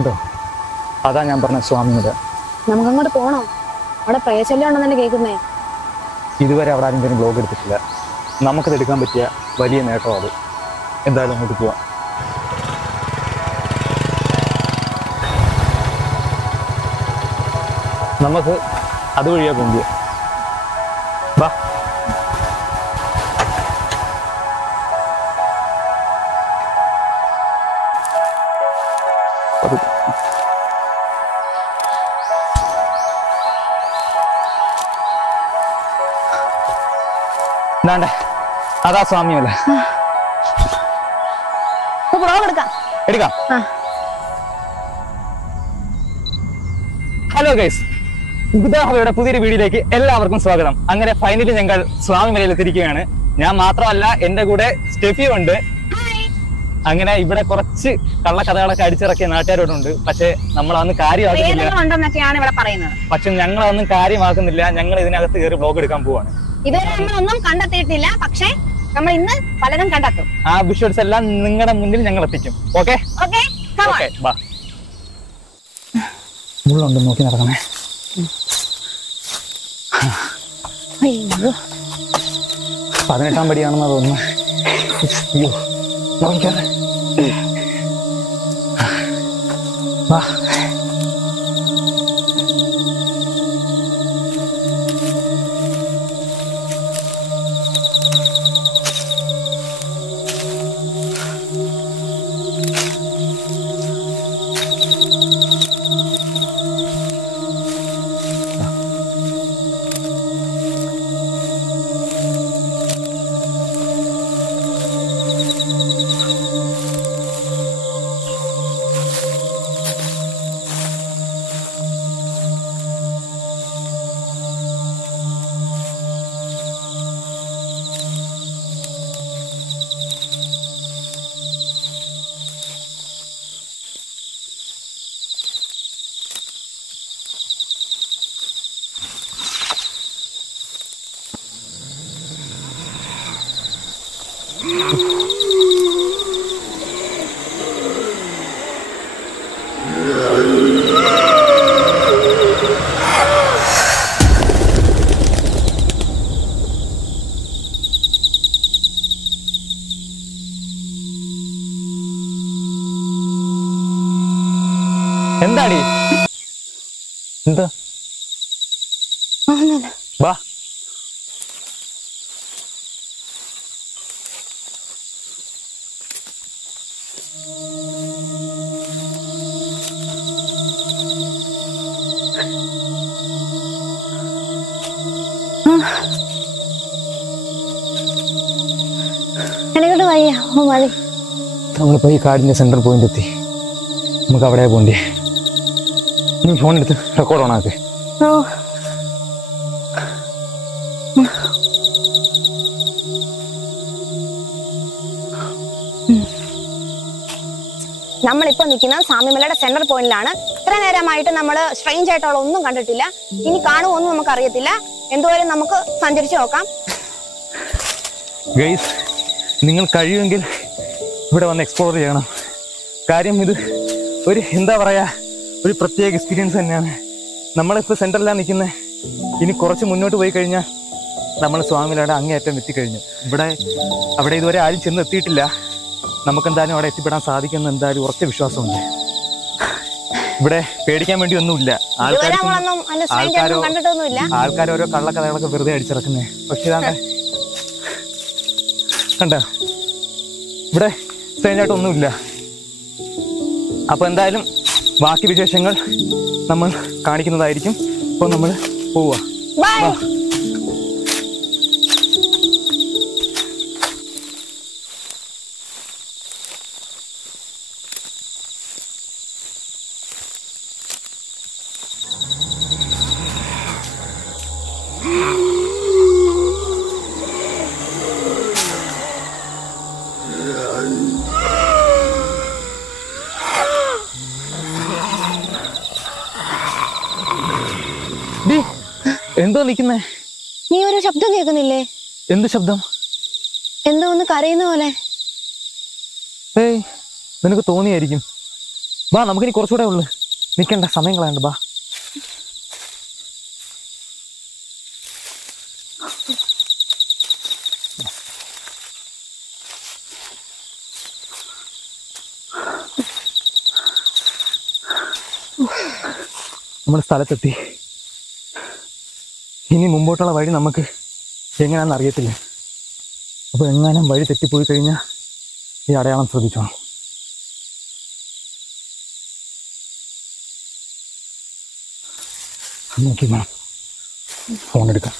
കണ്ടോ? അതാ ഞാൻ പറഞ്ഞ സ്വാമിയുടെ. നമുക്കങ്ങോട്ട് പോണോ? അവിടെ പ്രേശല്യം ഉണ്ടെന്നല്ലേ കേൾക്കുന്നേ. ഇതുവരെ അവിടെ ആരും ബ്ലോഗ് എടുത്തിട്ടില്ല. നമുക്കത് എടുക്കാൻ പറ്റിയ വലിയ നേട്ടം അത്. എന്തായാലും അങ്ങോട്ട് പോവാം. നമുക്ക് അതുവഴിയാ പോകുക. വാ. എന്താണ്ടേ അതാ സ്വാമിയല്ലേ. എടുക്കാം. ഹലോ ഗൈസ്, ബുദ്ധാഹവയുടെ പുതിയൊരു വീഡിയോയിലേക്ക് എല്ലാവർക്കും സ്വാഗതം. അങ്ങനെ ഫൈനലി ഞങ്ങൾ സ്വാമി മലയിൽ എത്തിയിരിക്കുകയാണ്. ഞാൻ മാത്രമല്ല, എന്റെ കൂടെ സ്റ്റെഫിയും ഉണ്ട്. അങ്ങനെ ഇവിടെ കുറച്ച് കള്ളക്കഥകളൊക്കെ അടിച്ചിറക്കിയ നാട്ടുകാരോടുണ്ട്. പക്ഷെ നമ്മളതൊന്നും കാര്യമാക്കുന്നില്ല. പക്ഷെ ഞങ്ങളതൊന്നും കാര്യമാക്കുന്നില്ല. ഞങ്ങൾ ഇതിനകത്ത് കയറി വ്ലോഗ് എടുക്കാൻ പോവാണ്. ഇതുവരെ നമ്മളൊന്നും കണ്ടെത്തിയിട്ടില്ല, പക്ഷെ നമ്മൾ ഇന്ന് പലതും കണ്ടെത്തും. ആ വിഷ്വൽസ് എല്ലാം നിങ്ങളുടെ മുന്നിൽ ഞങ്ങൾ എത്തിക്കും. ഓക്കെ, ബാ. മുള്ളുണ്ട്, നോക്കി നടക്കണേ. 18ാം പടിയാണെന്നാ തോന്നുന്നു. അയ്യോ, നോക്കിക്കാതെ. വാ. എന്താടി? എന്താ? വാ. നമ്മളിപ്പോ ഈ കാടിന്റെ സെന്റർ പോയിന്റ് എത്തി. നമുക്ക് അവിടെ പോണ്ടേ. നീ ഫോൺ എടുത്ത് റെക്കോർഡ് ഓണാക്ക്. നമ്മളിപ്പോ നിൽക്കുന്നത് സ്വാമിമലയുടെ സെന്റർ പോയിന്റിലാണ്. ഇത്ര നേരമായിട്ട് നമ്മൾ സ്ട്രേഞ്ച് ആയിട്ടുള്ള ഒന്നും കണ്ടിട്ടില്ല. ഇനി കാണുമോന്നും നമുക്ക് അറിയത്തില്ല. എന്തുവരെ നമുക്ക് സഞ്ചരിച്ചു നോക്കാം. ഗൈസ്, നിങ്ങൾ കഴിയുമെങ്കിൽ ഇവിടെ വന്ന് എക്സ്പ്ലോർ ചെയ്യണം. കാര്യം ഇത് ഒരു എന്താ പറയാ, ഒരു പ്രത്യേക എക്സ്പീരിയൻസ് തന്നെയാണ്. നമ്മളിപ്പോൾ സെൻറ്ററിലാണ് നിൽക്കുന്നത്. ഇനി കുറച്ച് മുന്നോട്ട് പോയി കഴിഞ്ഞാൽ നമ്മൾ സ്വാമിമലയുടെ അങ്ങേയറ്റം എത്തിക്കഴിഞ്ഞു. അവിടെ ഇതുവരെ ആരും ചെന്ന് എത്തിയിട്ടില്ല. നമുക്കെന്തായാലും അവിടെ എത്തിപ്പെടാൻ സാധിക്കുമെന്ന് എന്തായാലും ഉറച്ച വിശ്വാസമുണ്ട്. ഇവിടെ പേടിക്കാൻ വേണ്ടി ഒന്നുമില്ല. ആൾക്കാർ ഓരോ കള്ളക്കഥകളൊക്കെ വെറുതെ അടിച്ചിറക്കുന്നേ. പക്ഷെ ഇതാണ്ട് കണ്ട, ഇവിടെ സ്ട്രേഞ്ചായിട്ടൊന്നുമില്ല. അപ്പൊ എന്തായാലും ബാക്കി വിശേഷങ്ങൾ നമ്മൾ കാണിക്കുന്നതായിരിക്കും. അപ്പൊ നമ്മൾ പോവാ. എന്തോ നിക്കുന്നേ? നീ ഒരു ശബ്ദം കേൾക്കുന്നില്ലേ? എന്ത് ശബ്ദം? എന്തോ ഒന്ന് കരയുന്ന പോലെ. ഏയ്, നിനക്ക് തോന്നിയായിരിക്കും. ബാ നമുക്കിനി കുറച്ചുകൂടെ ഉള്ളു, നിൽക്കണ്ട, സമയം കളയണ്ട, ബാ. നമ്മൾ സ്ഥലത്തെത്തി. ഇനി മുമ്പോട്ടുള്ള വഴി നമുക്ക് എങ്ങനെയാണെന്ന് അറിയത്തില്ല. അപ്പോൾ എങ്ങാനും വഴി തെറ്റിപ്പോയി കഴിഞ്ഞാൽ ഈ അടയാളം ശ്രദ്ധിച്ചോ. നോക്കി വേണം ഫോൺ എടുക്കാം.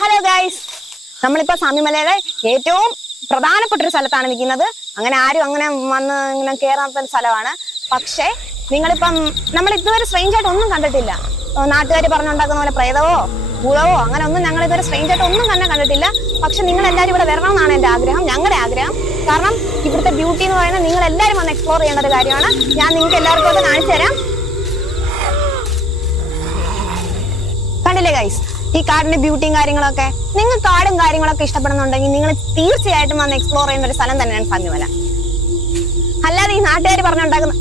ഹലോ ഗൈസ്, നമ്മളിപ്പോ സാമ്യമലയുടെ ഏറ്റവും പ്രധാനപ്പെട്ട ഒരു സ്ഥലത്താണ് നിൽക്കുന്നത്. അങ്ങനെ ആരും അങ്ങനെ വന്ന് ഇങ്ങനെ കയറാത്ത സ്ഥലമാണ്. പക്ഷേ നിങ്ങളിപ്പം നമ്മൾ ഇതുവരെ സ്ട്രേഞ്ച് ആയിട്ട് ഒന്നും കണ്ടിട്ടില്ല. നാട്ടുകാർ പറഞ്ഞുണ്ടാക്കുന്ന പോലെ പ്രേതവോ ഭൂതവോ അങ്ങനെ ഒന്നും ഞങ്ങൾ ഇതുവരെ സ്ട്രേഞ്ച് ആയിട്ട് ഒന്നും തന്നെ കണ്ടിട്ടില്ല. പക്ഷെ നിങ്ങൾ എല്ലാവരും ഇവിടെ വരണമെന്നാണ് എൻ്റെ ആഗ്രഹം, ഞങ്ങളുടെ ആഗ്രഹം. കാരണം ഇവിടുത്തെ ബ്യൂട്ടി എന്ന് പറയുന്നത് നിങ്ങൾ എല്ലാവരും വന്ന് എക്സ്പ്ലോർ ചെയ്യേണ്ട ഒരു കാര്യമാണ്. ഞാൻ നിങ്ങൾക്ക് എല്ലാവർക്കും അത് കാണിച്ചു തരാം. കണ്ടില്ലേ ഗൈസ്, ഈ കാടിന്റെ ബ്യൂട്ടിയും കാര്യങ്ങളൊക്കെ. നിങ്ങൾ കാടും കാര്യങ്ങളൊക്കെ ഇഷ്ടപ്പെടുന്നുണ്ടെങ്കിൽ നിങ്ങൾ തീർച്ചയായിട്ടും വന്ന് എക്സ്പ്ലോർ ചെയ്യുന്ന ഒരു സ്ഥലം തന്നെയാണ് സാമ്യമല. അല്ലാതെ ഈ നാട്ടുകാർ പറഞ്ഞുണ്ടാക്കുന്ന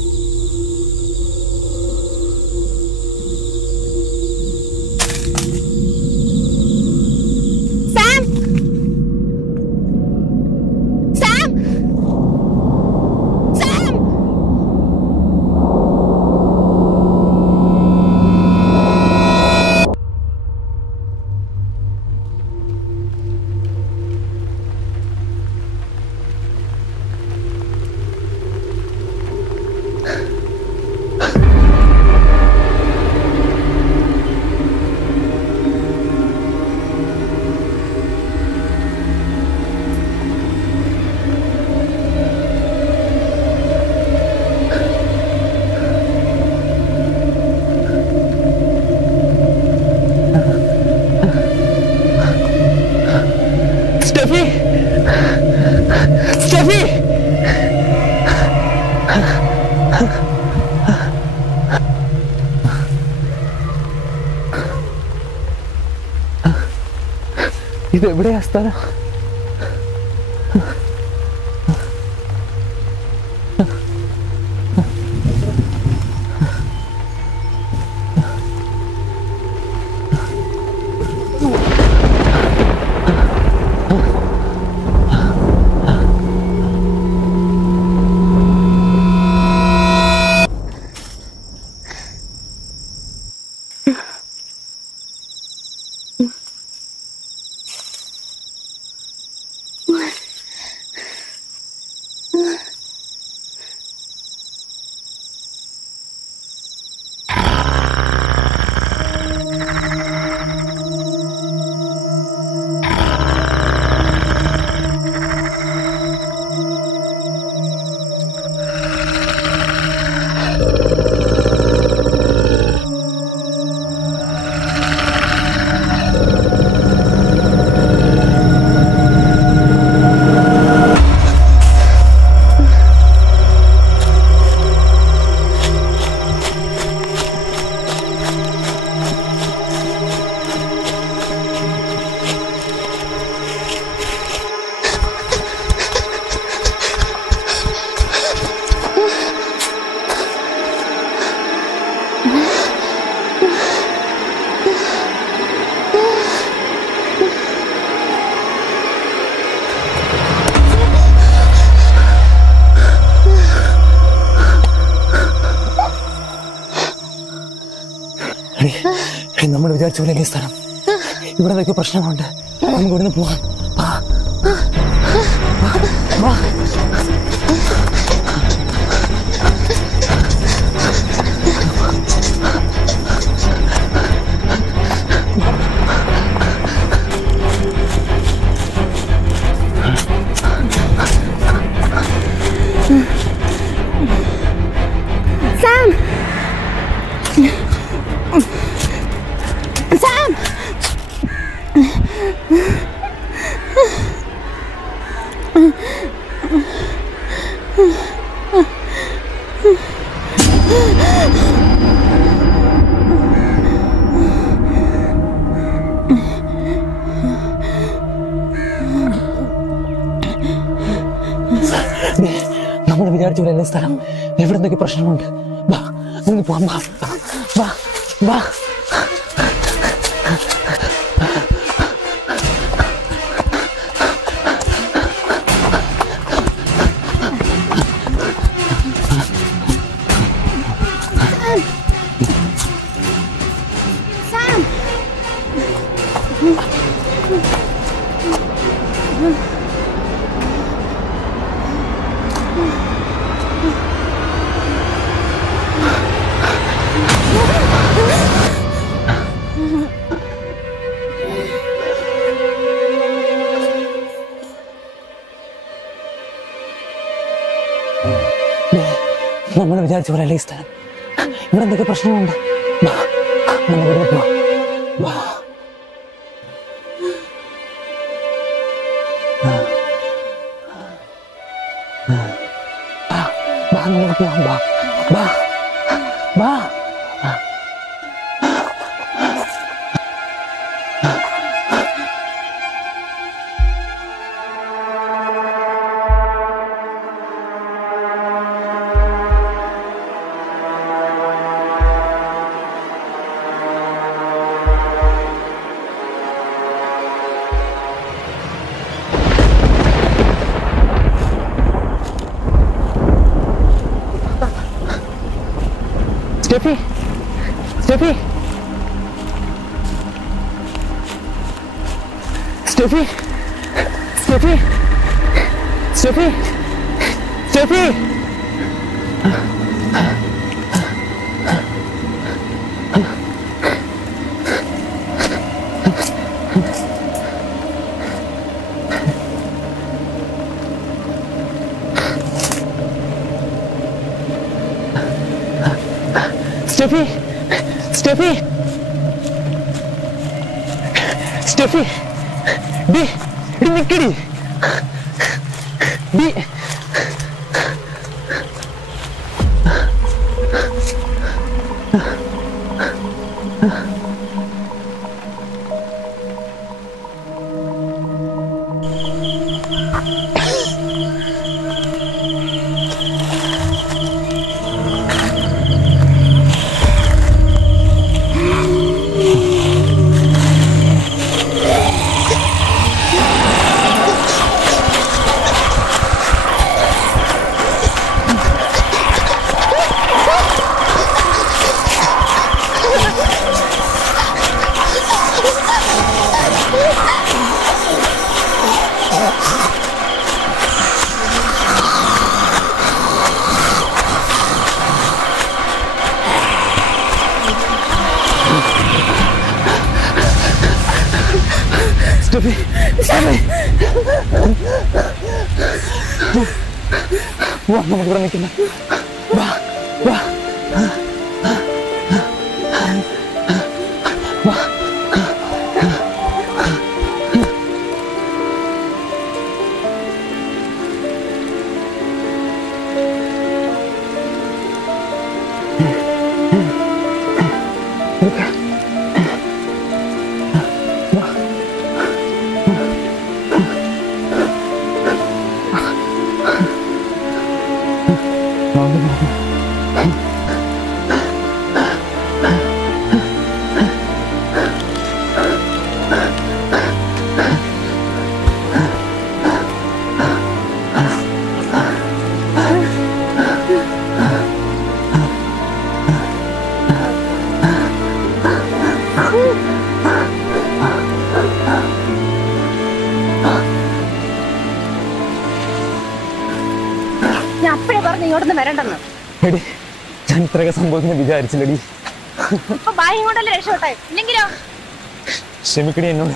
ഇത് എവിടെയാ സ്ഥലം? നമ്മൾ വിചാരിച്ച പോലെ സ്ഥലം ഇവിടെ എന്തൊക്കെ പ്രശ്നമുണ്ട്. നമുക്ക് ഇവിടുന്ന് പോവാം. വിചാരിച്ചു പോലെ സ്ഥലം. ഇവിടെ എന്തൊക്കെ പ്രശ്നമുണ്ട്. വാ നമുക്ക് പോവാം. വാ വാ വാ. നമ്മൾ വിചാരിച്ച പോലെ അല്ലേ ഈ സ്ഥലം. ഇവിടെ എന്തൊക്കെ പ്രശ്നമുണ്ട്. നമുക്കിവിടെ പോവാം. വാ നമുക്ക് പോവാം. വാ വാ വാ. Steffi! Steffi! Steffi! Steffi! Steffi! Steffi! Steffi! Steffi! Steffi! Di! Di nikkidi! Di! Steffi! Steffi! വാ നമുക്ക് ഇവിടെ നിൽക്കുന്ന. വാ വാ വാ. ഞാൻ അപ്പഴേ പറഞ്ഞു ഇങ്ങോട്ടൊന്നും വരണ്ടെന്ന്. എടി ഞാൻ ഇത്രയൊക്കെ സംഭവിക്കുന്ന വിചാരിച്ചില്ലടി. ഇപ്പൊ ബായി ഇങ്ങോട്ടല്ലേ രക്ഷപ്പെട്ടെ, ഇല്ലെങ്കിലോ? ക്ഷമിക്കടി എന്നോട്.